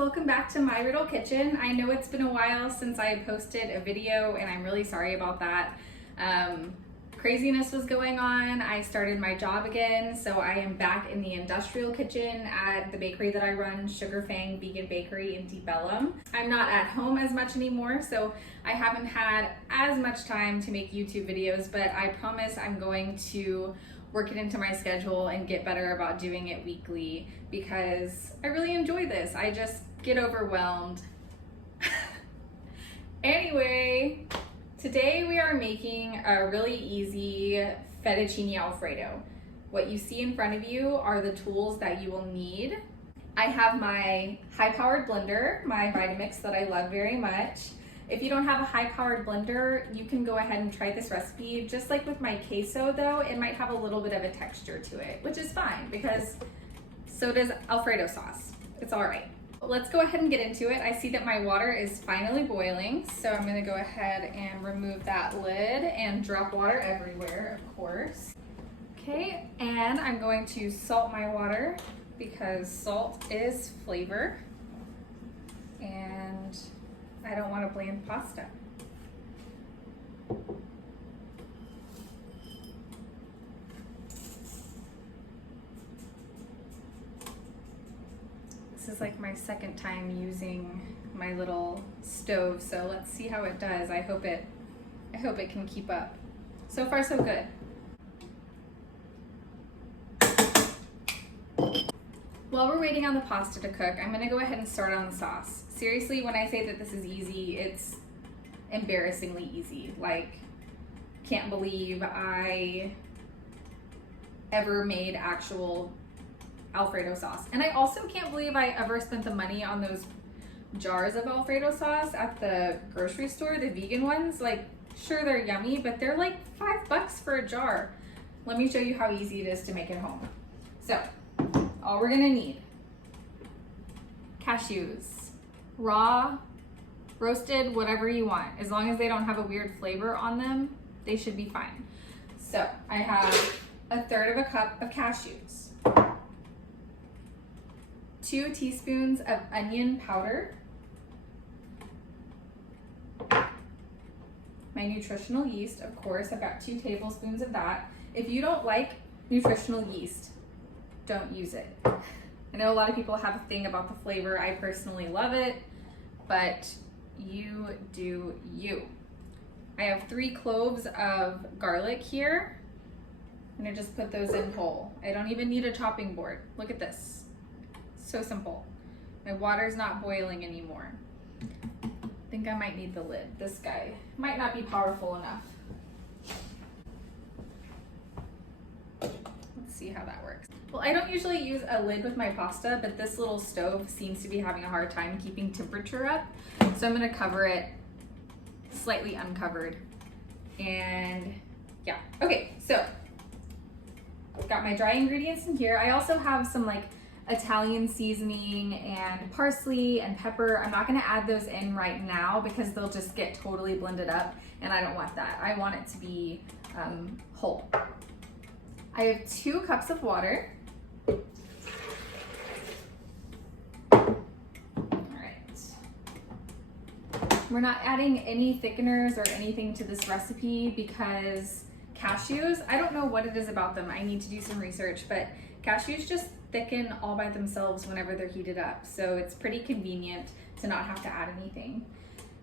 welcome back to my Riddle kitchen. I know it's been a while since I posted a video and I'm really sorry about that. Craziness was going on. I started my job again, so I am back in the industrial kitchen at the bakery that I run, Sugar Fang Vegan Bakery in Deep Ellum. I'm not at home as much anymore, so I haven't had as much time to make YouTube videos, but I promise I'm going to work it into my schedule and get better about doing it weekly because I really enjoy this. I just get overwhelmed. Anyway, today we are making a really easy fettuccine Alfredo. What you see in front of you are the tools that you will need. I have my high-powered blender, my Vitamix that I love very much. If you don't have a high-powered blender, you can go ahead and try this recipe. Just like with my queso though, it might have a little bit of a texture to it, which is fine because so does Alfredo sauce. It's all right. Let's go ahead and get into it. I see that my water is finally boiling, so I'm gonna go ahead and remove that lid and drop water everywhere, of course. Okay, and I'm going to salt my water because salt is flavor. And I don't want to bland pasta. This is like my second time using my little stove, so let's see how it does. I hope it can keep up. So far so good. While we're waiting on the pasta to cook, I'm gonna go ahead and start on the sauce. Seriously, when I say that this is easy, it's embarrassingly easy. Like, can't believe I ever made actual Alfredo sauce. And I also can't believe I ever spent the money on those jars of Alfredo sauce at the grocery store, the vegan ones. Like, sure, they're yummy, but they're like $5 for a jar. Let me show you how easy it is to make at home. So, all we're gonna need: cashews, raw, roasted, whatever you want. As long as they don't have a weird flavor on them, they should be fine. So I have 1/3 of a cup of cashews, 2 teaspoons of onion powder, my nutritional yeast, of course, I've got 2 tablespoons of that. If you don't like nutritional yeast, don't use it. I know a lot of people have a thing about the flavor. I personally love it, but you do you. I have 3 cloves of garlic here. I'm gonna just put those in whole. I don't even need a chopping board. Look at this. So simple. My water's not boiling anymore. I think I might need the lid. This guy might not be powerful enough. Let's see how that works. Well, I don't usually use a lid with my pasta, but this little stove seems to be having a hard time keeping temperature up. So I'm gonna cover it slightly uncovered. And yeah, okay, so I've got my dry ingredients in here. I also have some like Italian seasoning and parsley and pepper. I'm not gonna add those in right now because they'll just get totally blended up and I don't want that. I want it to be whole. I have 2 cups of water. We're not adding any thickeners or anything to this recipe because cashews, I don't know what it is about them. I need to do some research, but cashews just thicken all by themselves whenever they're heated up. So it's pretty convenient to not have to add anything.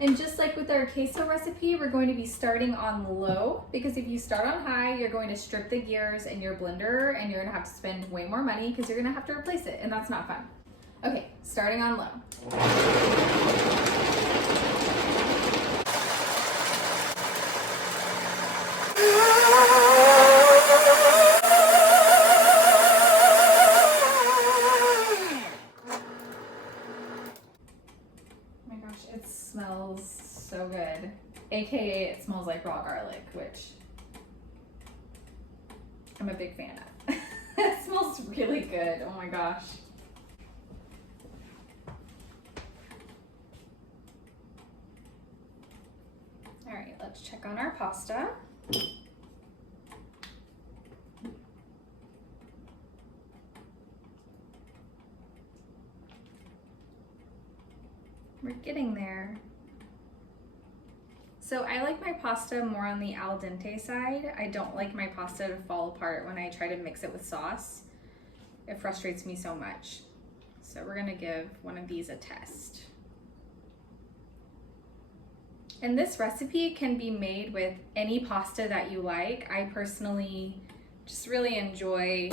And just like with our queso recipe, we're going to be starting on low because if you start on high, you're going to strip the gears in your blender and you're gonna have to spend way more money because you're gonna have to replace it and that's not fun. Okay, starting on low. It smells so good. AKA it smells like raw garlic, which I'm a big fan of. It smells really good, oh my gosh. All right, let's check on our pasta. We're getting there. So I like my pasta more on the al dente side. I don't like my pasta to fall apart when I try to mix it with sauce. It frustrates me so much. So we're gonna give one of these a test. And this recipe can be made with any pasta that you like. I personally just really enjoy,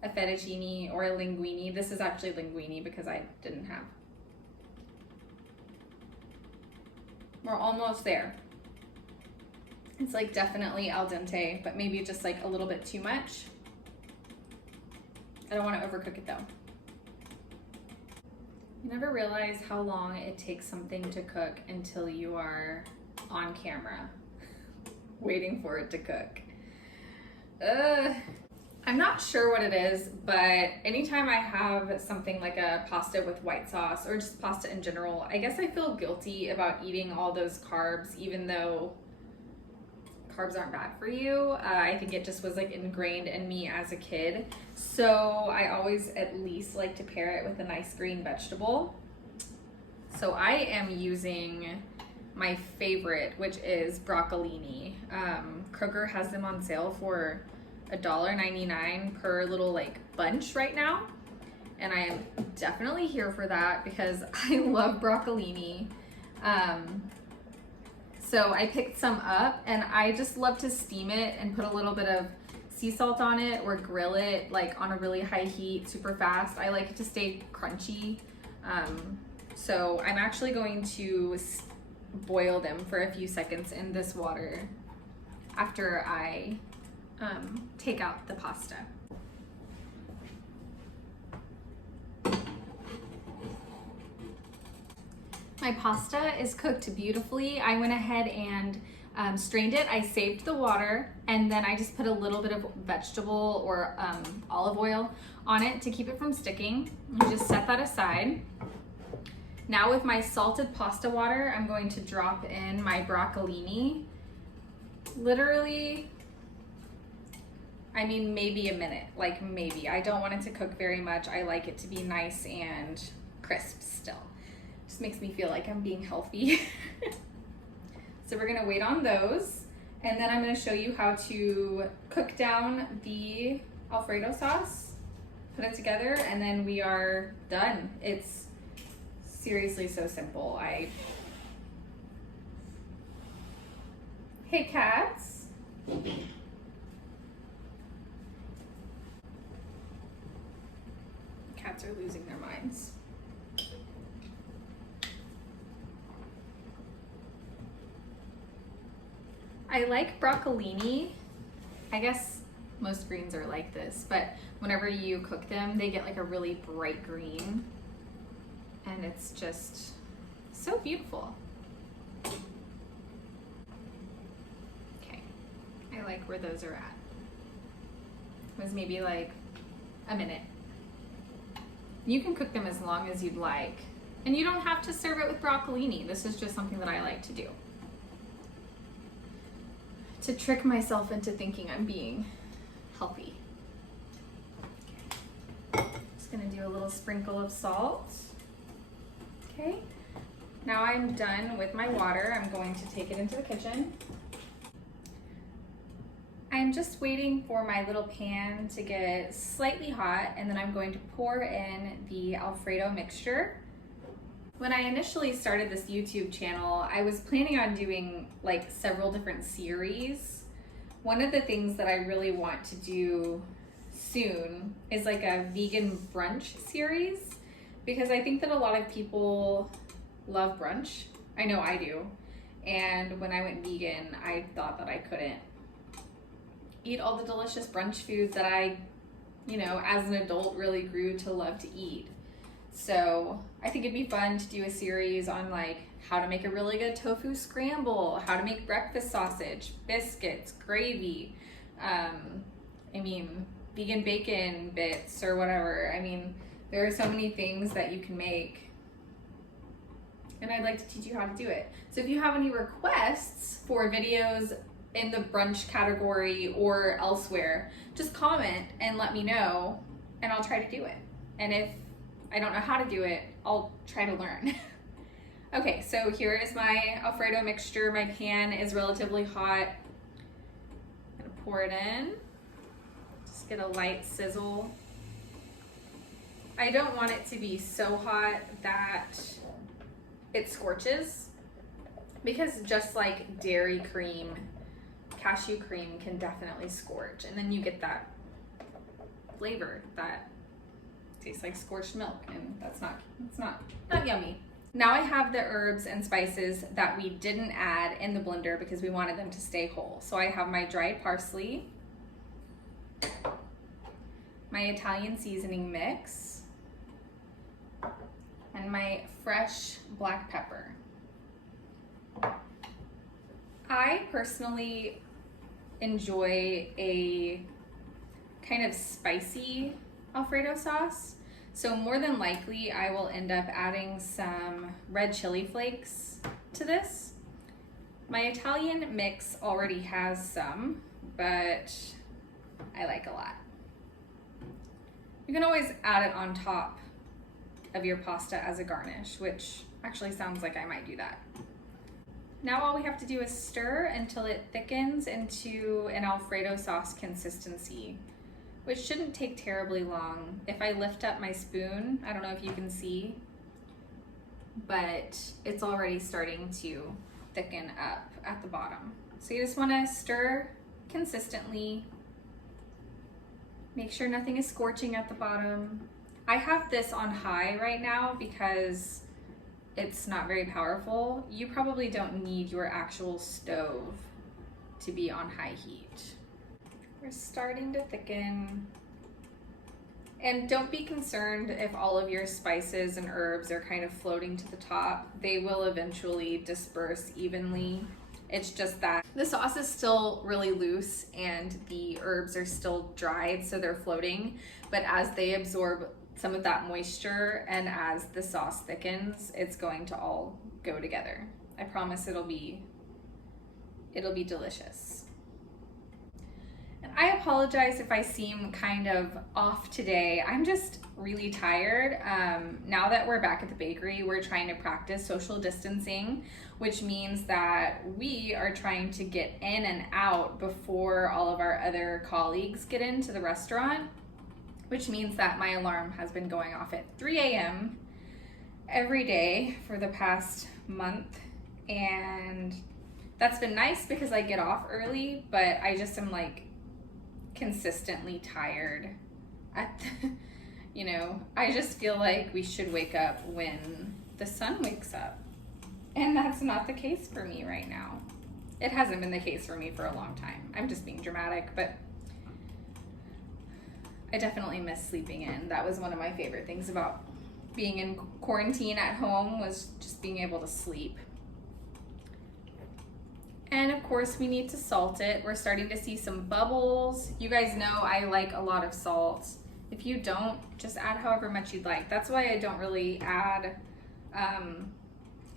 a fettuccine or a linguine. This is actually linguine because I didn't have. We're almost there. It's like definitely al dente, but maybe just like a little bit too much. I don't want to overcook it though. You never realize how long it takes something to cook until you are on camera waiting for it to cook. I'm not sure what it is, but anytime I have something like a pasta with white sauce or just pasta in general, I guess I feel guilty about eating all those carbs, even though carbs aren't bad for you. I think it just was like ingrained in me as a kid. So I always at least like to pair it with a nice green vegetable. So I am using my favorite, which is broccolini. Kroger has them on sale for $1.99 per little like bunch right now. And I am definitely here for that because I love broccolini. So I picked some up and I just love to steam it and put a little bit of sea salt on it or grill it like on a really high heat super fast. I like it to stay crunchy. So I'm actually going to boil them for a few seconds in this water after I take out the pasta. My pasta is cooked beautifully. I went ahead and strained it. I saved the water and then I just put a little bit of vegetable or olive oil on it to keep it from sticking. You just set that aside. Now with my salted pasta water, I'm going to drop in my broccolini. Literally, I mean, maybe a minute, like maybe. I don't want it to cook very much. I like it to be nice and crisp still. Just makes me feel like I'm being healthy. So we're gonna wait on those. And then I'm gonna show you how to cook down the Alfredo sauce, put it together, and then we are done. It's seriously so simple. Hey cats. Cats are losing their minds. I like broccolini. I guess most greens are like this, but whenever you cook them, they get like a really bright green and it's just so beautiful. Okay, I like where those are at. It was maybe like a minute. You can cook them as long as you'd like, and you don't have to serve it with broccolini. This is just something that I like to do, to trick myself into thinking I'm being healthy. Okay. Just gonna do a little sprinkle of salt. Okay, now I'm done with my water. I'm going to take it into the kitchen. I'm just waiting for my little pan to get slightly hot, and then I'm going to pour in the Alfredo mixture. When I initially started this YouTube channel, I was planning on doing like several different series. One of the things that I really want to do soon is like a vegan brunch series, because I think that a lot of people love brunch. I know I do. And when I went vegan, I thought that I couldn't eat all the delicious brunch foods that I, as an adult really grew to love to eat. So I think it'd be fun to do a series on like how to make a really good tofu scramble, how to make breakfast sausage, biscuits, gravy, vegan bacon bits or whatever. There are so many things that you can make, and I'd like to teach you how to do it. So if you have any requests for videos in the brunch category or elsewhere, just comment and let me know, and I'll try to do it. And if I don't know how to do it, I'll try to learn. Okay, so here is my Alfredo mixture. My pan is relatively hot. I'm gonna pour it in. Just get a light sizzle. I don't want it to be so hot that it scorches, because just like dairy cream, cashew cream can definitely scorch, and then you get that flavor that tastes like scorched milk, and that's not yummy. Now I have the herbs and spices that we didn't add in the blender because we wanted them to stay whole. So I have my dried parsley, my Italian seasoning mix, and my fresh black pepper. I personally enjoy a kind of spicy Alfredo sauce. So more than likely, I will end up adding some red chili flakes to this. My Italian mix already has some, but I like a lot. You can always add it on top of your pasta as a garnish, which actually sounds like I might do that. Now all we have to do is stir until it thickens into an Alfredo sauce consistency, which shouldn't take terribly long. If I lift up my spoon, I don't know if you can see, but it's already starting to thicken up at the bottom. So you just wanna stir consistently, make sure nothing is scorching at the bottom. I have this on high right now because it's not very powerful. You probably don't need your actual stove to be on high heat. We're starting to thicken. And don't be concerned if all of your spices and herbs are kind of floating to the top. They will eventually disperse evenly. It's just that the sauce is still really loose and the herbs are still dried, so they're floating. But as they absorb some of that moisture and as the sauce thickens, it's going to all go together. I promise it'll be delicious. And I apologize if I seem kind of off today. I'm just really tired. Now that we're back at the bakery, we're trying to practice social distancing, which means that we are trying to get in and out before all of our other colleagues get into the restaurant, which means that my alarm has been going off at 3 a.m. every day for the past month. And that's been nice because I get off early, but I just am like consistently tired I just feel like we should wake up when the sun wakes up, and that's not the case for me right now. It hasn't been the case for me for a long time. I'm just being dramatic, but I definitely miss sleeping in. That was one of my favorite things about being in quarantine at home, was just being able to sleep. And of course we need to salt it. We're starting to see some bubbles. You guys know I like a lot of salt. If you don't, just add however much you'd like. That's why I don't really add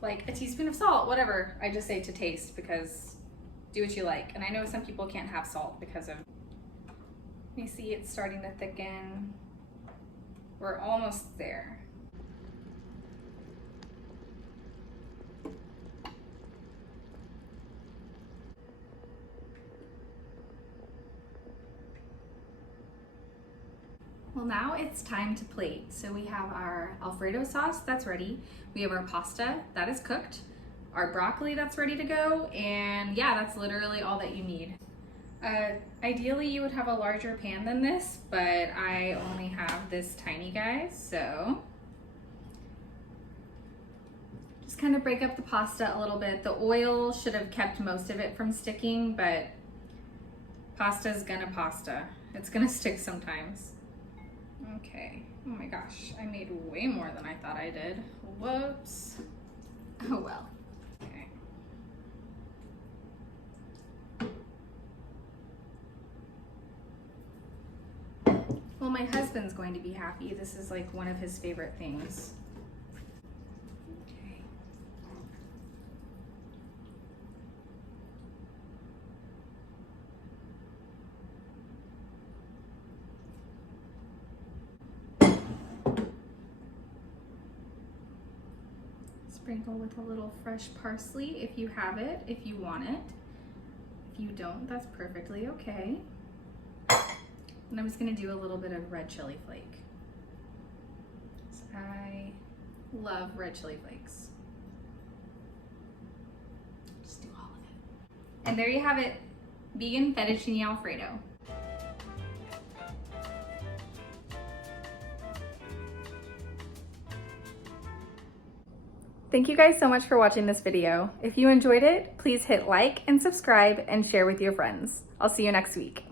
like a teaspoon of salt, whatever. I just say to taste, because do what you like. And I know some people can't have salt because of, you see it's starting to thicken. We're almost there. Well, now it's time to plate. So we have our Alfredo sauce that's ready. We have our pasta that is cooked, our broccoli that's ready to go, and yeah, that's literally all that you need. Ideally you would have a larger pan than this, but I only have this tiny guy, so just kind of break up the pasta a little bit. The oil should have kept most of it from sticking, but pasta's gonna pasta. It's gonna stick sometimes. Okay, oh my gosh, I made way more than I thought I did. Whoops. Oh well. Okay. Well, my husband's going to be happy. This is like one of his favorite things. Okay. sprinkle with a little fresh parsley if you have it, if you want it. If you don't, that's perfectly okay. And I'm just gonna do a little bit of red chili flake. I love red chili flakes. Just do all of it. And there you have it, vegan fettuccine Alfredo. Thank you guys so much for watching this video. If you enjoyed it, please hit like and subscribe and share with your friends. I'll see you next week.